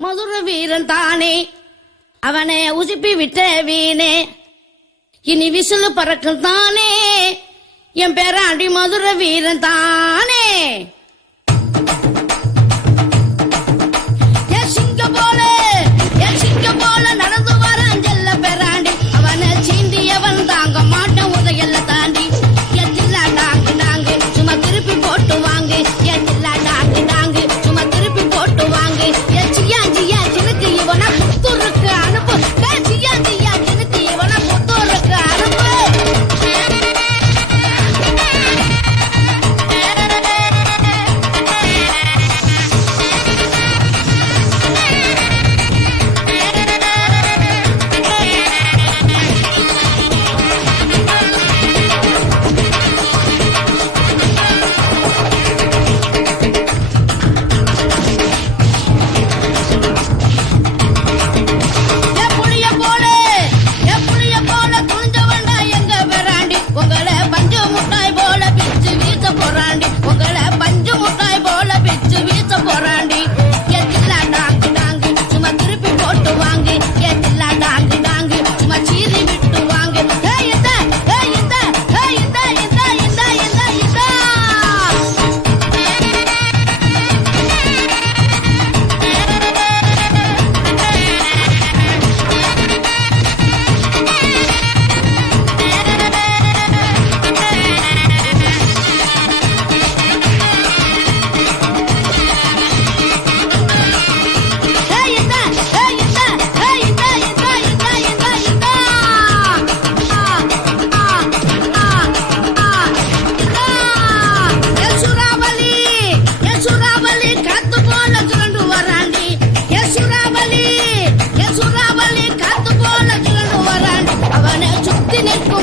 மதுர வீரன் தானே அவனை உசுப்பி விட்ட வீணே இனி விசிலு பறக்கும் தானே என் பேராண்டி மதுர வீரன் தானே என் சிங்க போல நடந்து வர செல்ல பேராண்டி அவனை சீண்டியவன் தாங்க மாட்டேன் உதையல்ல தாண்டி என் ஜில்லா டாங்கு டாங்கு சும்மா திருப்பி போட்டு வாங்க என் ஜில்லா டாங்கு டாங்கு சும்மா திருப்பி போட்டு வாங்க என் ஜியா ஜினுக்கு இவனை புத்தூருக்கு அனுப்பு ஜியா ஜினுக்கு இவனை புத்தூருக்கு அனுப்பு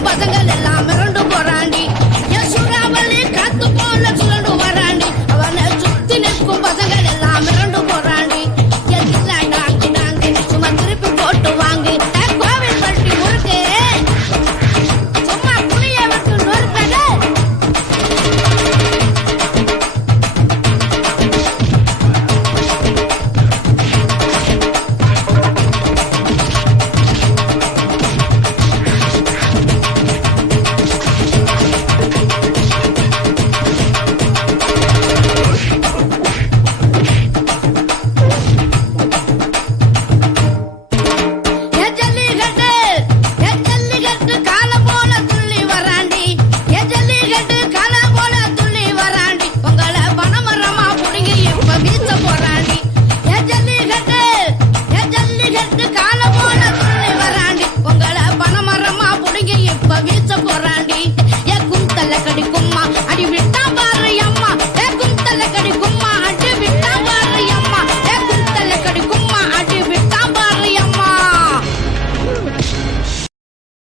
பசங்கள் எல்லாம் மிரண்டு போறாண்டி என் சூறாவளி காத்து போல சுழண்டு வராண்டி அவனை சுத்தி நிற்கும் பசங்கள் எல்லாம் மிரண்டு போறாண்டி என் ஜில்லா டாங்கு டாங்கு சும்மா திருப்பி போட்டு வாங்க கோவில் பட்டி முறுக்கு சும்மா புளிய விட்டு நொறுப்பது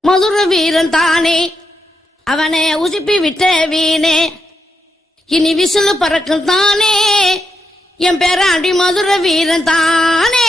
மதுர வீரன் தானே அவனை உசுப்பி விட்ட வீணே இனி விசிலு பறக்கும் தானே என் பேராண்டி மதுர வீரன் தானே